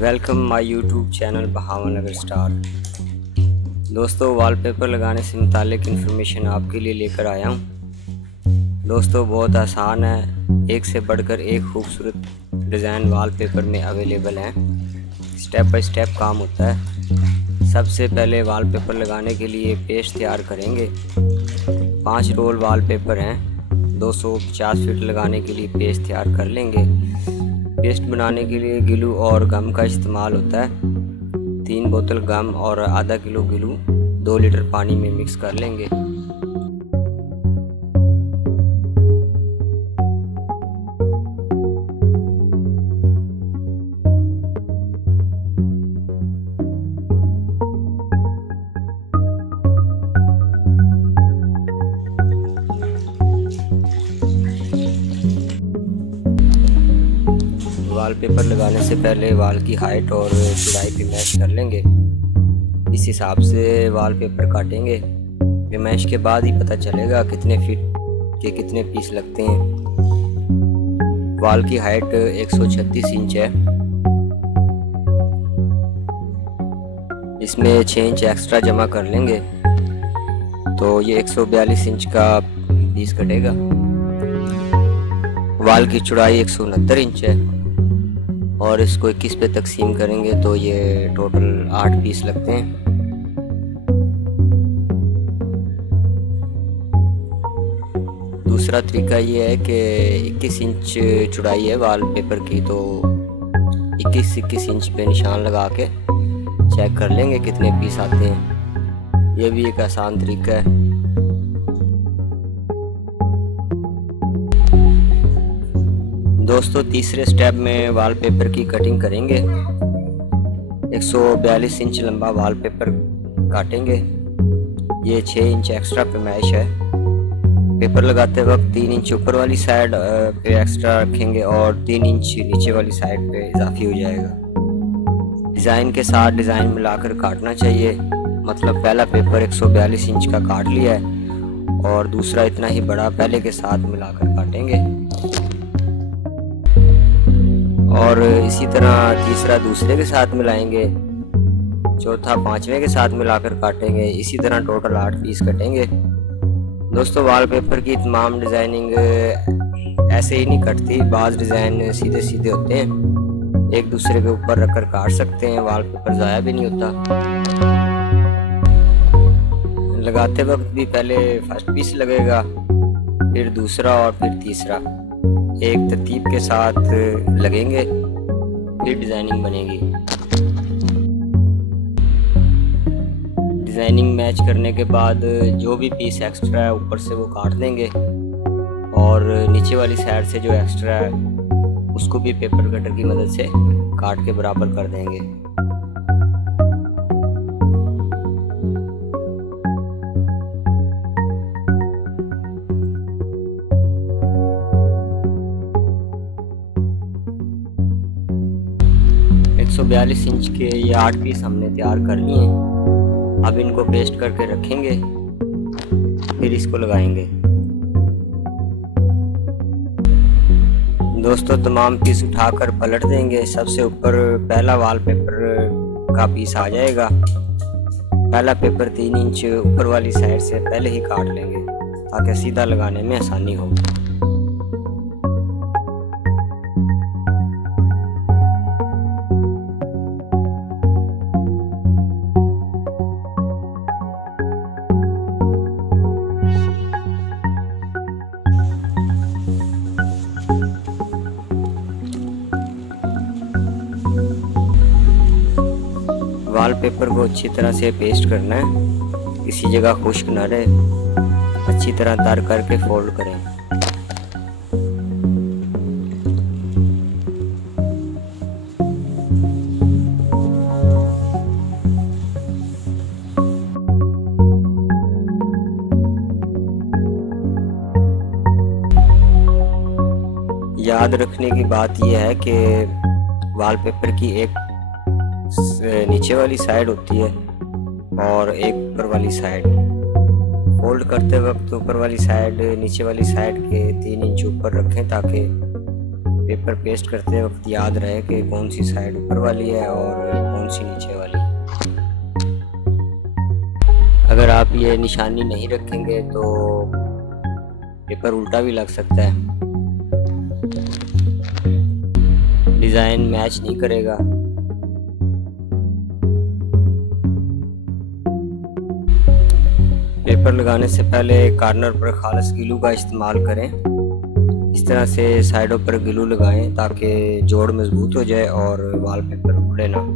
Welcome my YouTube channel Bahawan Nagar star. दोस्तों, wallpaper लगाने से मुतालिक इन्फॉर्मेशन आपके लिए लेकर आया हूँ। दोस्तों, बहुत आसान है, एक से बढ़कर एक खूबसूरत डिज़ाइन वॉलपेपर में अवेलेबल हैं। स्टेप बाय स्टेप काम होता है। सबसे पहले वॉलपेपर लगाने के लिए पेस्ट तैयार करेंगे। 5 रोल वॉलपेपर हैं। 250 फीट लगाने के लिए पेस्ट तैयार कर लेंगे। पेस्ट बनाने के लिए ग्लू और गम का इस्तेमाल होता है। 3 बोतल गम और आधा किलो ग्लू 2 लीटर पानी में मिक्स कर लेंगे। वॉलपेपर लगाने से पहले वॉल की हाइट और चौड़ाई पे मैश कर लेंगे। इस हिसाब से वॉलपेपर काटेंगे। मैश के बाद ही पता चलेगा कितने फीट के कितने पीस लगते हैं। वॉल की हाइट 136 इंच है। इसमें 6 इंच एक्स्ट्रा जमा कर लेंगे तो ये 142 इंच का पीस कटेगा। वॉल की चौड़ाई 169 इंच है और इसको 21 पे तकसीम करेंगे तो ये टोटल 8 पीस लगते हैं। दूसरा तरीका ये है कि 21 इंच चौड़ाई है वॉलपेपर की, तो 21 इंच पे निशान लगा के चेक कर लेंगे कितने पीस आते हैं। ये भी एक आसान तरीका है। दोस्तों, तीसरे स्टेप में वॉलपेपर की कटिंग करेंगे। 142 इंच लंबा वॉलपेपर काटेंगे। ये 6 इंच एक्स्ट्रा पैमाइश है। पेपर लगाते वक्त 3 इंच ऊपर वाली साइड पे एक्स्ट्रा रखेंगे और 3 इंच नीचे वाली साइड पे इजाफी हो जाएगा। डिज़ाइन के साथ डिज़ाइन मिलाकर काटना चाहिए। मतलब पहला पेपर 142 इंच का काट लिया है और दूसरा इतना ही बड़ा पहले के साथ मिलाकर काटेंगे और इसी तरह तीसरा दूसरे के साथ मिलाएंगे, चौथा पांचवें के साथ मिलाकर काटेंगे। इसी तरह टोटल 8 पीस कटेंगे। दोस्तों, वॉलपेपर की तमाम डिज़ाइनिंग ऐसे ही नहीं कटती। बाज़ डिज़ाइन सीधे सीधे होते हैं, एक दूसरे के ऊपर रखकर काट सकते हैं। वॉलपेपर ज़ाया भी नहीं होता। लगाते वक्त भी पहले फर्स्ट पीस लगेगा, फिर दूसरा और फिर तीसरा, एक तरतीब के साथ लगेंगे, फिर डिज़ाइनिंग बनेगी। डिज़ाइनिंग मैच करने के बाद जो भी पीस एक्स्ट्रा है ऊपर से वो काट देंगे और नीचे वाली साइड से जो एक्स्ट्रा है उसको भी पेपर कटर की मदद से काट के बराबर कर देंगे। 142 इंच के ये 8 पीस हमने तैयार कर लिए। अब इनको पेस्ट करके रखेंगे, फिर इसको लगाएंगे। दोस्तों, तमाम पीस उठाकर पलट देंगे। सबसे ऊपर पहला वॉलपेपर का पीस आ जाएगा। पहला पेपर 3 इंच ऊपर वाली साइड से पहले ही काट लेंगे ताकि सीधा लगाने में आसानी हो। वॉलपेपर को अच्छी तरह से पेस्ट करना है, किसी जगह खुश्क न रहे। अच्छी तरह तर करके फोल्ड करें। याद रखने की बात यह है कि वॉलपेपर की एक नीचे वाली साइड होती है और एक ऊपर वाली साइड। फोल्ड करते वक्त ऊपर वाली साइड नीचे वाली साइड के 3 इंच ऊपर रखें ताकि पेपर पेस्ट करते वक्त याद रहे कि कौन सी साइड ऊपर वाली है और कौन सी नीचे वाली। अगर आप ये निशानी नहीं रखेंगे तो पेपर उल्टा भी लग सकता है, डिज़ाइन मैच नहीं करेगा। पेपर लगाने से पहले कॉर्नर पर खालिस ग्लू का इस्तेमाल करें। इस तरह से साइडों पर ग्लू लगाएं ताकि जोड़ मजबूत हो जाए और वॉलपेपर उखड़े ना।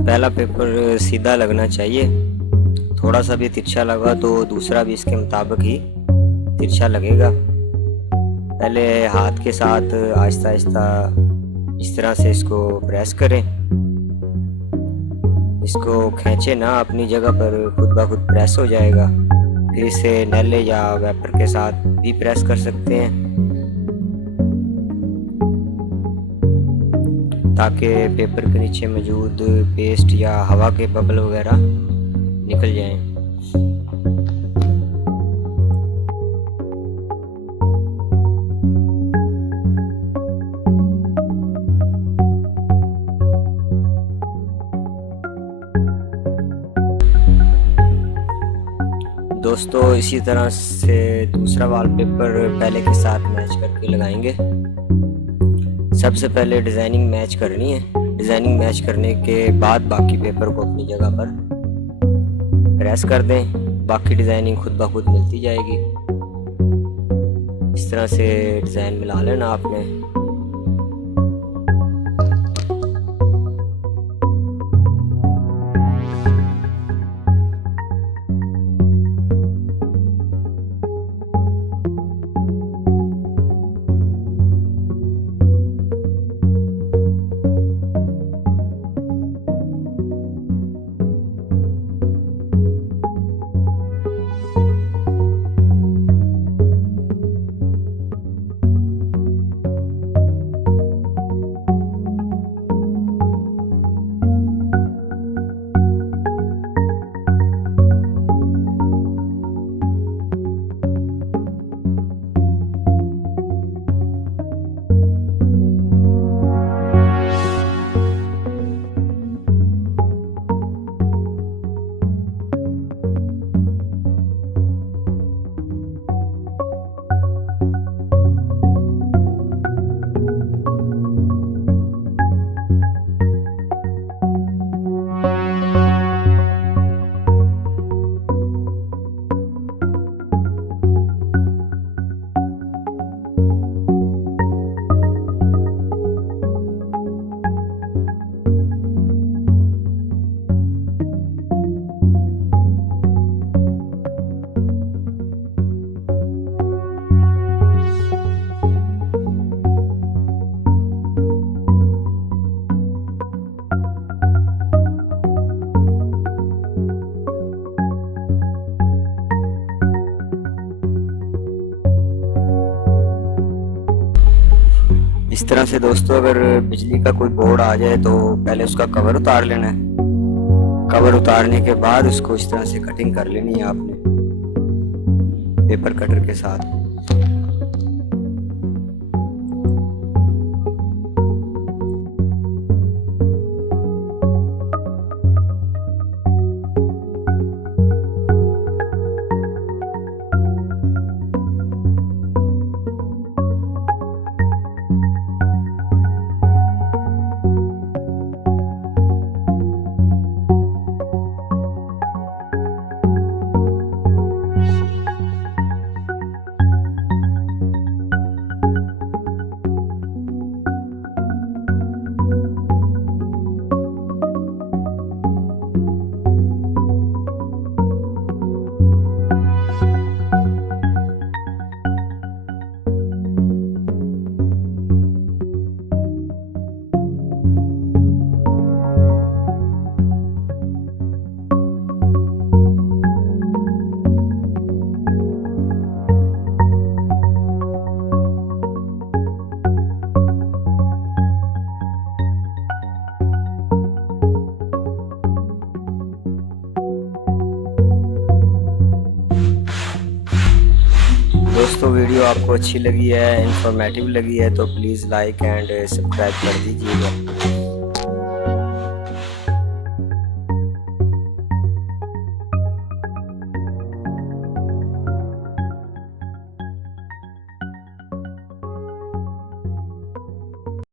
पहला पेपर सीधा लगना चाहिए, थोड़ा सा भी तिरछा लगा तो दूसरा भी इसके मुताबिक ही तिरछा लगेगा। पहले हाथ के साथ आहिस्ता आहिस्ता इस तरह से इसको प्रेस करें, इसको खींचे ना, अपनी जगह पर खुद ब खुद प्रेस हो जाएगा। फिर इसे नैले या वेपर के साथ भी प्रेस कर सकते हैं ताकि पेपर के नीचे मौजूद पेस्ट या हवा के बबल वगैरह निकल जाएं। दोस्तों इसी तरह से दूसरा वॉलपेपर पहले के साथ मैच करके लगाएंगे। सबसे पहले डिज़ाइनिंग मैच करनी है, डिज़ाइनिंग मैच करने के बाद बाकी पेपर को अपनी जगह पर प्रेस कर दें, बाकी डिज़ाइनिंग खुद ब खुद मिलती जाएगी। इस तरह से डिज़ाइन मिला लेना आपने। इस तरह से दोस्तों अगर बिजली का कोई बोर्ड आ जाए तो पहले उसका कवर उतार लेना है। कवर उतारने के बाद उसको इस तरह से कटिंग कर लेनी है आपने पेपर कटर के साथ। दोस्तों वीडियो आपको अच्छी लगी है, इंफॉर्मेटिव लगी है तो प्लीज़ लाइक एंड सब्सक्राइब कर दीजिएगा।